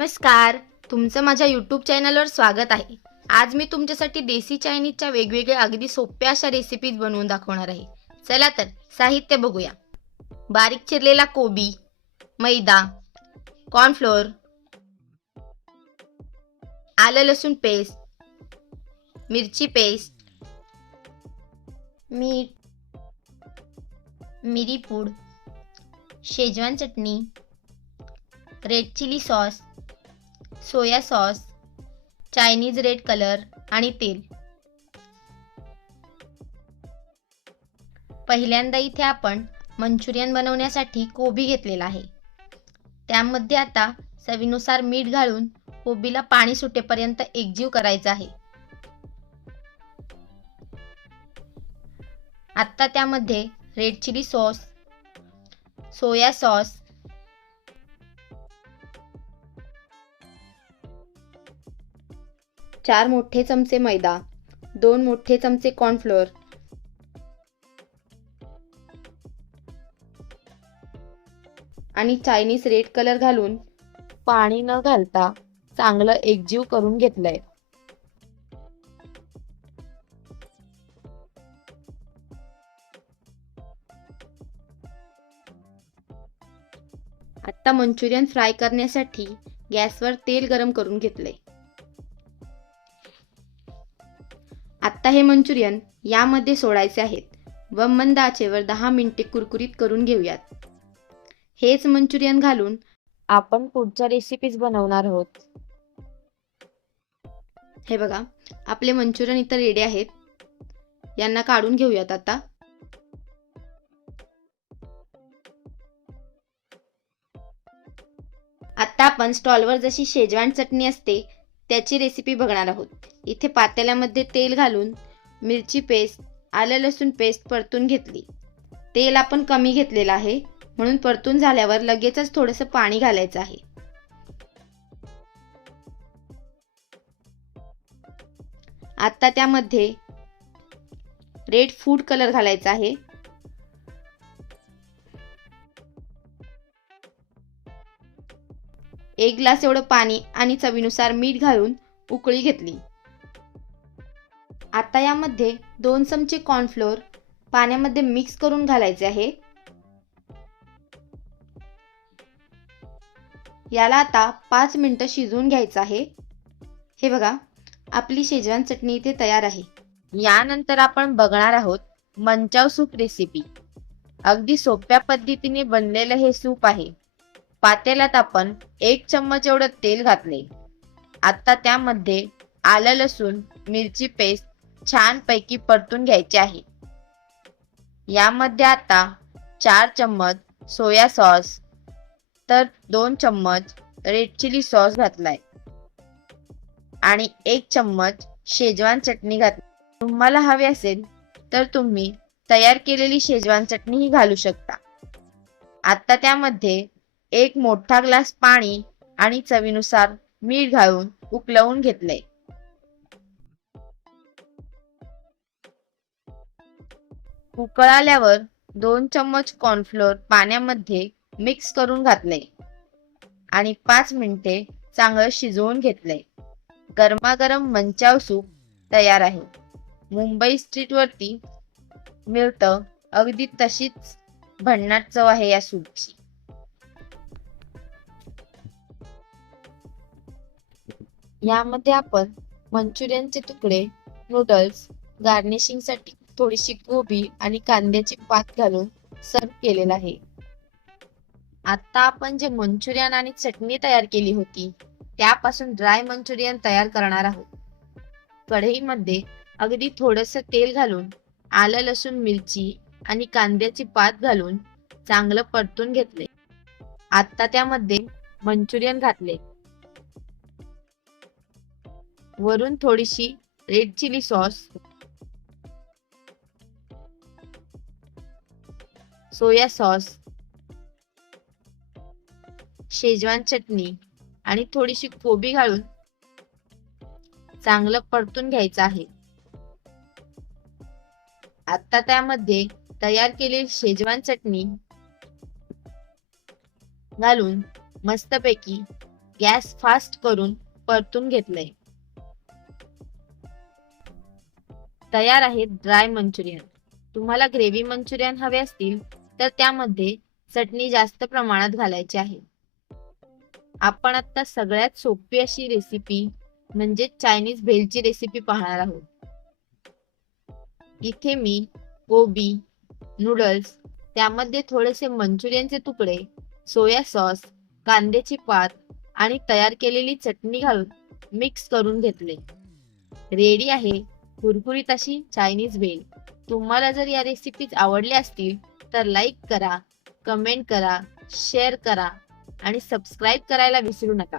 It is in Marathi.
नमस्कार, तुमचं माझ्या यूट्यूब चॅनलवर स्वागत आहे. आज मी तुमच्यासाठी देसी चायनीजच्या वेगवेगळ्या अगदी सोप्या अशा रेसिपीज बनवून दाखवणार आहे. चला तर साहित्य बघूया. बारीक चिरलेला कोबी, मैदा, कॉर्नफ्लोअर, आलं लसूण पेस्ट, मिरची पेस्ट, मीठ, मिरी पूड, शेजवान चटणी, red chilli sauce, soya sauce, Chinese red colour आणि तेल. पहिल्यांदा इथे आपण मंचुरियन बनवण्यासाठी कोबी घेतलेला आहे. त्यामध्ये आता चवीनुसार मीठ घालून कोबीला पाणी सुटेपर्यंत एकजीव करायचा आहे. आता त्यामध्ये red chilli sauce, soya sauce, चार मोठे चमचे मैदा, 2 मोठे चमचे कॉर्नफ्लोअर, आणि चायनीज रेड कलर घालून पाणी न घालता चांगलं एकजीव करून घेतलंय. आता मंचुरियन फ्राय करण्यासाठी गॅसवर तेल गरम करून घेतलंय. आता हे मंचुरियन यामध्ये सोडायचे आहेत व मंद आचेवर 10 मिनिटे कुरकुरीत करून घेऊयात. हेच मंचुरियन घालून आपण पुढच्या रेसिपीज बनवणार आहोत. हे बघा, आपले मंचुरियन इथं रेडी आहेत. यांना काढून घेऊयात. आता आपण स्टॉलवर जशी शेजवान चटणी असते त्याची रेसिपी बघणार आहोत. इथे पातेल्यामध्ये तेल घालून मिरची पेस्ट, आलं लसूण पेस्ट परतून घेतली. तेल आपण कमी घेतलेलं आहे म्हणून परतून झाल्यावर लगेचच थोडंसं पाणी घालायचं आहे. आता त्यामध्ये रेड फूड कलर घालायचा आहे. एक ग्लास एवढं पाणी आणि चवीनुसार मीठ घालून उकळी घेतली. आता यामध्ये 2 चमचे कॉर्नफ्लोअर पाण्यामध्ये मिक्स करून घालायचे आहे. याला आता 5 मिनिटं शिजवून घ्यायचं आहे. हे बघा, आपली शेजवान चटणी इथे तयार आहे. यानंतर आपण बघणार आहोत मंचाव सूप रेसिपी. अगदी सोप्या पद्धतीने बनलेलं हे सूप आहे. पातेल्यात आपण 1 चम्मच एवढं तेल घातले. आता त्यामध्ये आलं लसूण मिरची पेस्ट छान पैकी परतून घ्यायची आहे. यामध्ये आता 4 चम्मच सोया सॉस तर 2 चम्मच रेड चिली सॉस घातलाय आणि 1 चम्मच शेजवान चटणी घातली. तुम्हाला हवे असेल तर तुम्ही तयार केलेली शेजवान चटणीही घालू शकता. आता त्यामध्ये 1 मोठा ग्लास पाणी आणि चवीनुसार मीठ घालून उकळवून घेतलंय. उकळाल्यावर 2 चम्मच कॉर्नफ्लोअर पाण्यामध्ये मिक्स करून घातलंय आणि 5 मिनिटे चांगलं शिजवून घेतलंय. गरमागरम मंचाव सूप तयार आहे. मुंबई स्ट्रीट वरती मिळतं. अगदी तशीच भन्नाट चव आहे या सूपची. यामध्ये आपण मंचुरियनचे तुकडे, नूडल्स, गार्निशिंग साठी थोडीशी कोबी आणि कांद्याची पात घालून सर्व केलेला आहे. आता आपण जे मंचुरियन आणि चटणी तयार केली होती त्यापासून ड्राय मंचुरियन तयार करणार आहोत. कढईमध्ये अगदी थोडंसं तेल घालून आलं लसूण मिरची आणि कांद्याची पात घालून चांगलं परतून घेतले. आता त्यामध्ये मंचुरियन घातले. वरून थोडीशी red chilli sauce, soya sauce, Schezwan चटणी आणि थोडीशी कोबी घालून चांगलं परतून घ्यायचं आहे. आता त्यामध्ये तयार केलेली शेजवान चटणी घालून मस्तपैकी गॅस फास्ट करून परतून घेतलंय. तयार आहे ड्राय मंचुरियन. तुम्हाला ग्रेव्ही मंचुरियन हवे असतील तर त्यामध्ये चटणी जास्त प्रमाणात घालायची आहे. आपण आता सगळ्यात सोपी अशी रेसिपी म्हणजे चायनीज भेलची रेसिपी पाहणार आहोत. इथे मी गोबी, नूडल्स, त्यामध्ये थोडेसे मंचुरियनचे तुकडे, सोया सॉस, कांद्याची पात आणि तयार केलेली चटणी घालून मिक्स करून घेतले. रेडी आहे कुरकुरीत अशी चायनीज भेल. तुम्हाला जर या रेसिपीज आवडल्या असतील तर लाईक करा, कमेंट करा, शेअर करा आणि सबस्क्राईब करायला विसरू नका.